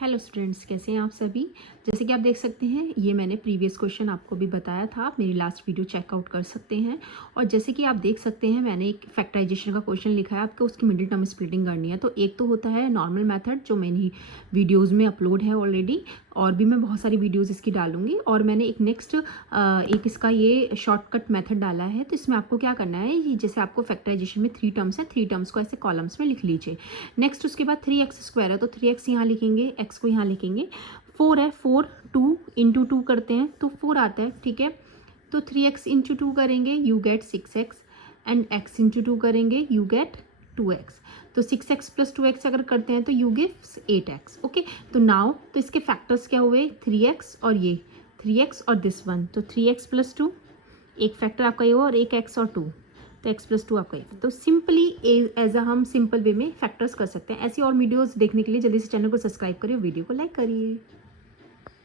Hello students, कैसे हैं आप सभी। जैसे कि आप देख सकते हैं, ये मैंने प्रीवियस क्वेश्चन आपको भी बताया था, आप मेरी लास्ट वीडियो चेकआउट कर सकते हैं। और जैसे कि आप देख सकते हैं, मैंने एक फैक्टराइजेशन का क्वेश्चन लिखा है आपको, उसकी मिडिल टर्म स्प्लिटिंग करनी है। तो एक तो होता है नॉर्मल मेथड, जो मेरी वीडियोज़ में अपलोड है ऑलरेडी, और भी मैं बहुत सारी वीडियोज़ इसकी डालूंगी। और मैंने एक नेक्स्ट एक इसका ये शॉर्टकट मेथड डाला है। तो इसमें आपको क्या करना है, ये जैसे आपको फैक्टराइजेशन में 3 टर्म्स हैं, 3 टर्म्स को ऐसे कॉलम्स में लिख लीजिए। नेक्स्ट उसके बाद 3x² है, तो 3x यहाँ लिखेंगे, x को यहाँ लिखेंगे। 4 है, 4 2 इंटू 2 करते हैं तो 4 आता है, ठीक है। तो 3x इंटू 2 करेंगे, you get 6x, and x into 2 करेंगे, यू गेट 2x। तो 6x प्लस 2x अगर करते हैं तो यू गिव्स 8x। ओके, तो नाउ तो इसके फैक्टर्स क्या हुए, 3x और ये 3x और दिस वन। तो 3x प्लस 2, एक फैक्टर आपका ये हुआ, और एक x और 2, तो x प्लस 2 आपका ये। तो सिंपली एज अ हम सिंपल वे में फैक्टर्स कर सकते हैं। ऐसी और वीडियोस देखने के लिए जल्दी से चैनल को सब्सक्राइब करिए, वीडियो को लाइक करिए।